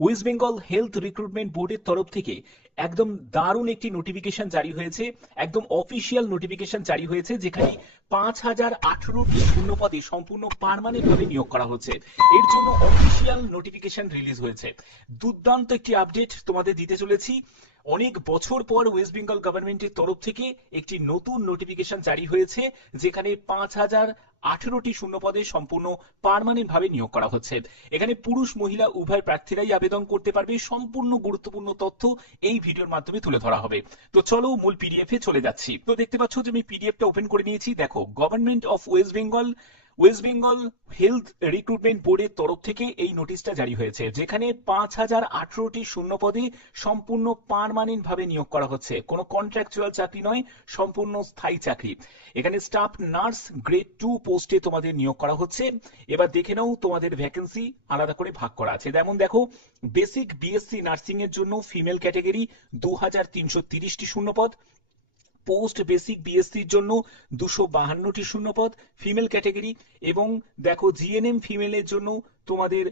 West Bengal health recruitment বোর্ডের তরফ থেকে একদম দারুণ একটি নোটিফিকেশন জারি হয়েছে, একদম অফিসিয়াল নোটিফিকেশন জারি হয়েছে, যেখানে 5018টি শূন্য পদে সম্পূর্ণ পার্মানেন্ট ভাবে নিয়োগ করা হচ্ছে। এর জন্য অফিসিয়াল নোটিফিকেশন রিলিজ হয়েছে। দুর্দান্ত একটি আপডেট তোমাদের দিতে চলেছি। অনেক বছর পর ওয়েস্ট বেঙ্গল গভর্নমেন্টের তরফ থেকে একটি নতুন নোটিফিকেশন জারি হয়েছে, যেখানে 5018টি শূন্য পদে সম্পূর্ণ পার্মানেন্ট ভাবে নিয়োগ করা হচ্ছে। এখানে পুরুষ মহিলা উভয় প্রার্থীরাই আবেদন করতে পারবে। সম্পূর্ণ গুরুত্বপূর্ণ তথ্য এই ভিডিওর মাধ্যমে তুলে ধরা হবে। তো চলো মূল পিডিএফ এ চলে যাচ্ছি। তো দেখতে পাচ্ছ যে আমি পিডিএফটা ওপেন করে নিয়েছি। দেখো, government of West Bengal health recruitment বোর্ডের তরফ থেকে এই নোটিশটা জারি হয়েছে, যেখানে 5018টি শূন্য পদে সম্পূর্ণ পার্মানেন্ট ভাবে নিয়োগ করা হচ্ছে। কোনো কন্ট্রাকচুয়াল চাকরি নয়, সম্পূর্ণ স্থায়ী চাকরি। এখানে স্টাফ নার্স গ্রেড 2 পোস্টে তোমাদের নিয়োগ করা হচ্ছে। এবার দেখে নাও, তোমাদের ভ্যাকেন্সি আলাদা করে ভাগ করা আছে। যেমন দেখো, বেসিক বিএসসি নার্সিং এর জন্য ফিমেল ক্যাটাগরি 2330টি শূন্যপদ, পোস্ট বেসিক বিএসসির জন্য 252টি শূন্যপদ ফিমেল ক্যাটাগরি, এবং দেখো জিএনএম ফিমেলের জন্য তোমাদের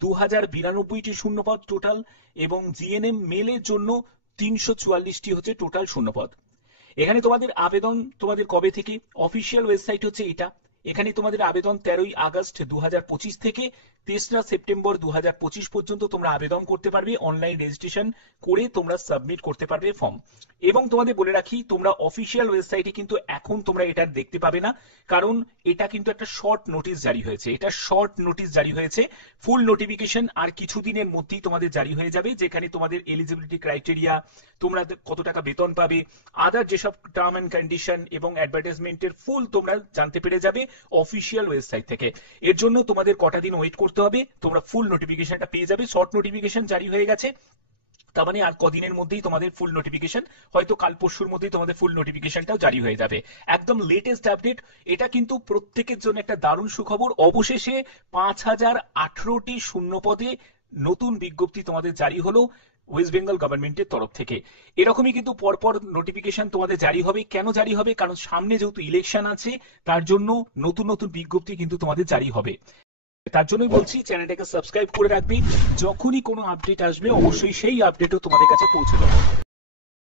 2092টি শূন্যপদ টোটাল, এবং জিএনএম মেলের জন্য 344টি হচ্ছে টোটাল শূন্যপদ। এখানে তোমাদের আবেদন তোমাদের কবে থেকে, অফিসিয়াল ওয়েবসাইট হচ্ছে এটা। এখানে তোমাদের আবেদন 13ই আগস্ট 2025 থেকে 3রা সেপ্টেম্বর 2025 পর্যন্ত তোমরা আবেদন করতে পারবে। অনলাইন রেজিস্ট্রেশন করে তোমরা সাবমিট করতে পারবে ফর্ম। এবং তোমাদের বলে রাখি, তোমরা অফিসিয়াল ওয়েবসাইটে কিন্তু এখন তোমরা এটা দেখতে পাবে না, কারণ এটা কিন্তু একটা শর্ট নোটিশ জারি হয়েছে। এটা শর্ট নোটিশ জারি হয়েছে। ফুল নোটিফিকেশন আর কিছুদিনের মধ্যেই তোমাদের জারি হয়ে যাবে, যেখানে তোমাদের এলিজিবিলিটি ক্রাইটেরিয়া, তোমরা কত টাকা বেতন পাবে, আদার যেসব টার্ম এন্ড কন্ডিশন এবং অ্যাডভার্টাইজমেন্টের ফুল তোমরা জানতে পেরে যাবে অফিসিয়াল ওয়েবসাইট থেকে। এর জন্য তোমাদের কটা দিন ওয়েট করতে হবে, তোমরা ফুল নোটিফিকেশনটা পেয়ে যাবে। শর্ট নোটিফিকেশন জারি হয়ে গেছে, তার মানে আর কদিনের মধ্যেই তোমাদের ফুল নোটিফিকেশন, হয়তো কাল পরশুর মধ্যেই তোমাদের ফুল নোটিফিকেশনটাও জারি হয়ে যাবে। একদম লেটেস্ট আপডেট। এটা কিন্তু প্রত্যেকের জন্য একটা দারুণ সুখবর। অবশেষে 5018টি শূন্য পদে নতুন বিজ্ঞপ্তি তোমাদের জারি হলো ওয়েস্ট বেঙ্গল গভর্নমেন্টের তরফ থেকে। এরকমই কিন্তু পরপর নোটিফিকেশন তোমাদের জারি হবে। কেন জারি হবে? কারণ সামনে যেহেতু ইলেকশন আছে, তার জন্য নতুন নতুন বিজ্ঞপ্তি কিন্তু তোমাদের জারি হবে। তার জন্যই বলছি, চ্যানেলটাকে সাবস্ক্রাইব করে রাখবি। যখনই কোনো আপডেট আসবে, অবশ্যই সেই আপডেটও তোমাদের কাছে পৌঁছে দেবো।